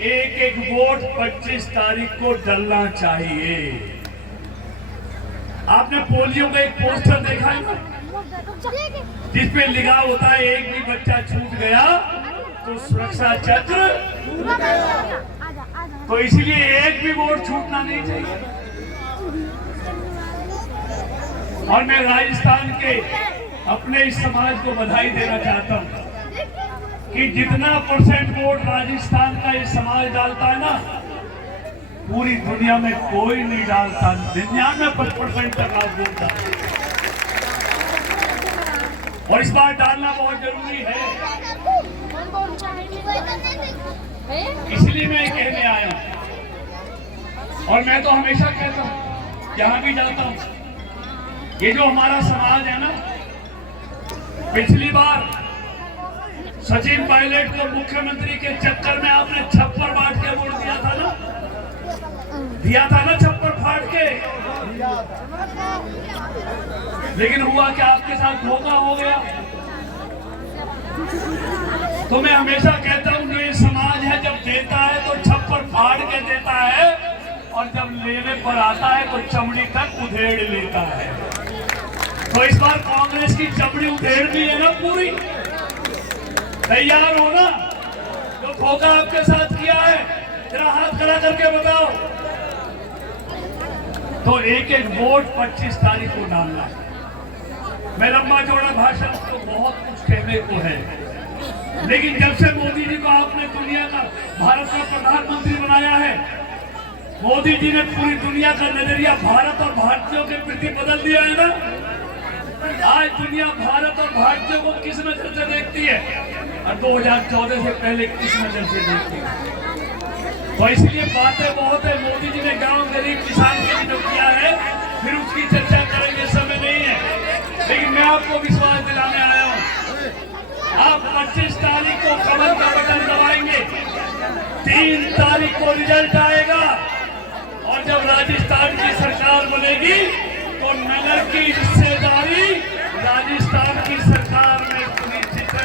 एक एक वोट 25 तारीख को डलना चाहिए। आपने पोलियो का एक पोस्टर देखा है ना, जिसपे लिखा होता है एक भी बच्चा छूट गया तो सुरक्षा चक्र। तो इसलिए एक भी वोट छूटना नहीं चाहिए। और मैं राजस्थान के अपने इस समाज को बधाई देना चाहता हूं कि जितना % वोट राजस्थान का ये समाज डालता है ना, पूरी दुनिया में कोई नहीं डालता। 99% तक आप वोट डालते, और इस बार डालना बहुत जरूरी है। इसलिए मैं ये कहने आया हूं, और मैं तो हमेशा कहता हूं, जहां भी जाता हूं, ये जो हमारा समाज है ना, पिछली बार सचिन पायलट को मुख्यमंत्री के चक्कर में आपने छप्पर बांट के वोट दिया था ना, छप्पर फाड़ के। लेकिन हुआ क्या, आपके साथ धोखा हो गया। तो मैं हमेशा कहता हूं, जो ये समाज है जब देता है तो छप्पर फाड़ के देता है, और जब लेने पर आता है तो चमड़ी तक उधेड़ लेता है। तो इस बार कांग्रेस की चमड़ी उधेड़नी है ना पूरी। तैयार हो ना? जो धोखा आपके साथ किया है, जरा हाथ खड़ा करके बताओ। तो एक एक वोट 25 तारीख को डालना है। मैं लंबा चौड़ा भाषण तो बहुत कुछ कहने को है, लेकिन जब से मोदी जी को आपने दुनिया का, भारत का प्रधानमंत्री बनाया है, मोदी जी ने पूरी दुनिया का नजरिया भारत और भारतीयों के प्रति बदल दिया है ना। आज दुनिया भारत और भारतीयों को किस नजर से देखती है, और 2014 से पहले किस नजर से देखती है। तो इसलिए बातें बहुत है। मोदी जी ने गांव गरीब किसान के लिए जो किया है, फिर उसकी चर्चा करेंगे, समय नहीं है। लेकिन मैं आपको विश्वास दिलाने आया हूं, आप 25 तारीख को कमल का बटन दबाएंगे, 3 तारीख को रिजल्ट आएगा, और जब राजस्थान की सरकार बनेगी तो नगर की हिस्सेदारी राजस्थान की सरकार में सुनिश्चित है।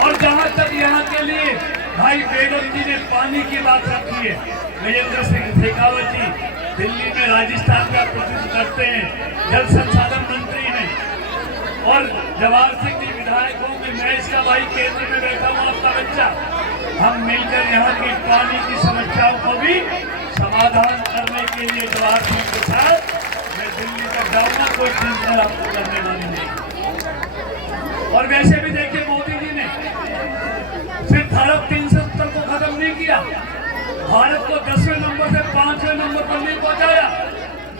और जहां तक यहाँ के लिए भाई बेगम जी ने पानी की बात रखी है, गजेंद्र सिंह शेखावत जी दिल्ली में राजस्थान का प्रतिनिधित्व करते हैं, जल संसाधन मंत्री हैं, और जवाहर सिंह जी विधायक होंगे, मैं इसका भाई केंद्र में बैठा हूँ, आपका बच्चा। हम मिलकर यहाँ की पानी की समस्याओं को भी समाधान करने के लिए जवाहर सिंह के साथ मैं दिल्ली तक जाऊंगा, कोई चिंता आपको करने वाली नहीं। और वैसे भी देखिए, मोदी जी ने सिर्फ धारा 370 को खत्म नहीं किया, भारत को 10वें नंबर से 5वें नंबर पर नहीं पहुंचाया,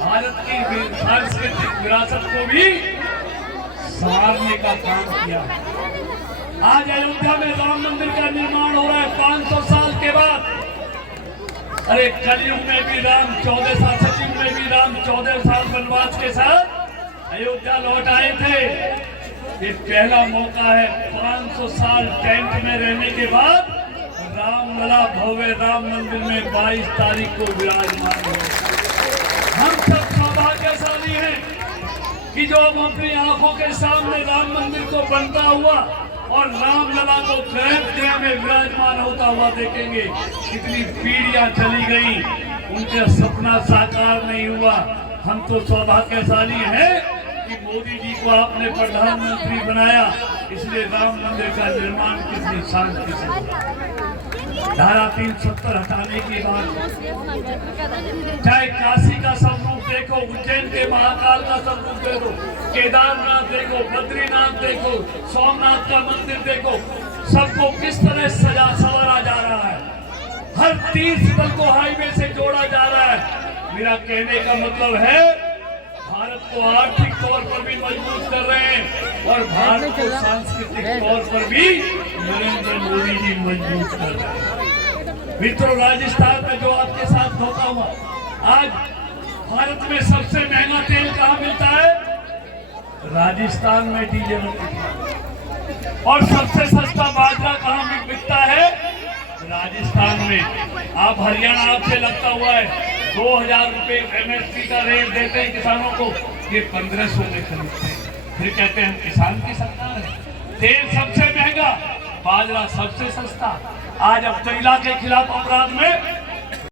भारत की सांस्कृतिक विरासत को भी संवारने का काम किया। आज अयोध्या में राम मंदिर का निर्माण हो रहा है 500 साल के बाद। अरे कलयुग में भी राम 14 साल, सतयुग में भी राम 14 साल वनवास के साथ अयोध्या लौट आए थे। ये पहला मौका है 500 साल टेंट में रहने के बाद रामलला भव्य राम मंदिर में 22 तारीख को विराजमान हो। हम सब सौभाग्यशाली हैं कि जो हम अपनी आंखों के सामने राम मंदिर को बनता हुआ और रामलला को अयोध्या में विराजमान होता हुआ देखेंगे। कितनी पीढ़ियां चली गई, उनका सपना साकार नहीं हुआ। हम तो सौभाग्यशाली हैं कि मोदी जी को आपने प्रधानमंत्री बनाया, इसलिए राम मंदिर का निर्माण कितनी शांति से हुआ। धारा 370 हटाने की बात, चाहे काशी का स्वरूप देखो, उज्जैन के महाकाल का स्वरूप देखो, केदारनाथ देखो, बद्रीनाथ देखो, सोमनाथ का मंदिर देखो, सबको किस तरह सजा संवारा जा रहा है। हर तीर्थ स्थल को हाईवे से जोड़ा जा रहा है। मेरा कहने का मतलब है, भारत को आर्थिक तौर पर भी मजबूत कर रहे हैं, और भारत को सांस्कृतिक तौर पर भी नरेंद्र मोदी जी मजबूत कर रहे हैं। मित्रों, राजस्थान में जो आपके साथ धोखा हुआ, आज भारत में सबसे महंगा तेल कहाँ मिलता है? राजस्थान में डीजल। और सबसे सस्ता बाजरा कहाँ बिकता है? राजस्थान में। आप हरियाणा आपसे लगता हुआ है 2000 रुपए MSP का रेट देते हैं किसानों को, ये 1500 में खरीदते हैं, फिर कहते हैं हम किसान की सरकार है। तेल सबसे महंगा, बाजरा सबसे सस्ता। आज अब महिला के खिलाफ अपराध में